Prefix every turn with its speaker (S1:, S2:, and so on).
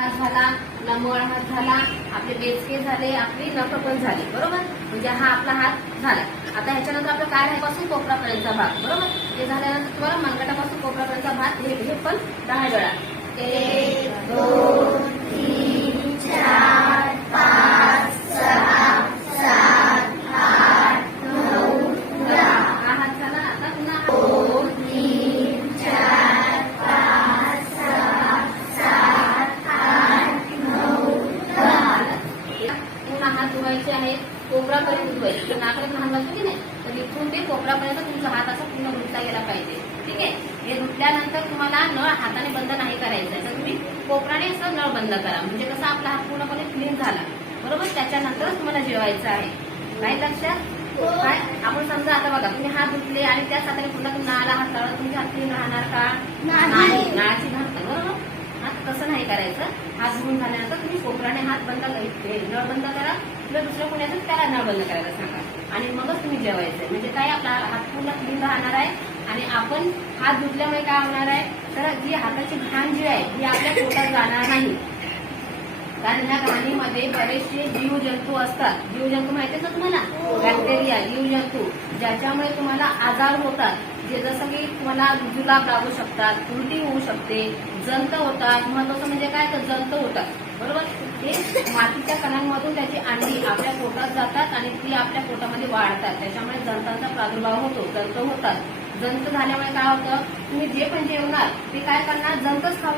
S1: हात झाला लंबवळ हात झाला आपले बेचके झाले आपली नख पण झाली बरोबर? म्हणजे हा आपला हात झाला. आता ह्याच्यानंतर आपलं काय पासून कोपरापर्यंतचा भाग बरोबर? हे झाल्यानंतर तुम्हाला मनगटापासून कोपरापर्यंतचा भाग हे हे पण दहा वेळा. हात धुवायचे आहेत कोपरापर्यंत धुवायचे. नाकाला लहान लागतो की नाही? तर इथून ते कोपरापर्यंत तुमचा हात असा पूर्ण धुतला गेला पाहिजे. ठीक आहे? हे धुतल्यानंतर तुम्हाला नळ हाताने बंद नाही करायचं तर तुम्ही कोपराने असं नळ बंद करा. म्हणजे कसं आपला हात पूर्णपणे क्लीन झाला. बरोबर? त्याच्यानंतरच तुम्हाला जेवायचं आहे. काय लक्षात? काय? आपण समजा आता बघा तुम्ही हात धुतले आणि त्याच हाताने पुन्हा तुम्ही नाळाला हात लावला तुमचे हात क्लीन राहणार का? नाही. नाळाची घालता बरोबर? हात तसं नाही करायचं. हात धुवून झाल्यानंतर तुम्ही हात बंद हे नळ बंद करा किंवा दुसरं कोणी असेल त्याला नळ बंद करायला सांगा. आणि मगच तुम्ही जेवायचं म्हणजे काय आपला हात पूर्ण क्लीन राहणार आहे. आणि आपण हात धुतल्यामुळे काय होणार आहे? तर जी हाताची घाण जी आहे ही आपल्या पोटात जाणार नाही. कारण ह्या घाणीमध्ये बरेचसे जीवजंतू असतात. जीवजंतू माहिती आहे का तुम्हाला बॅक्टेरिया जीवजंतू. ज्याच्यामुळे तुम्हाला आजार होतात. जे जसं की तुम्हाला जुलाब लागू शकतात उलटी होऊ शकते जंत होतात. महत्वाचं म्हणजे काय? तर जंत होतात. बरोबर? हे मातीच्या कणांमधून त्याची अंडी आपल्या पोटात जातात आणि ती आपल्या पोटामध्ये वाढतात. त्याच्यामुळे जंतांचा प्रादुर्भाव होतो जंत होतात. जंत झाल्यामुळे काय होतं? तुम्ही जे पण जेवणार ते काय करणार? जंतच खाऊ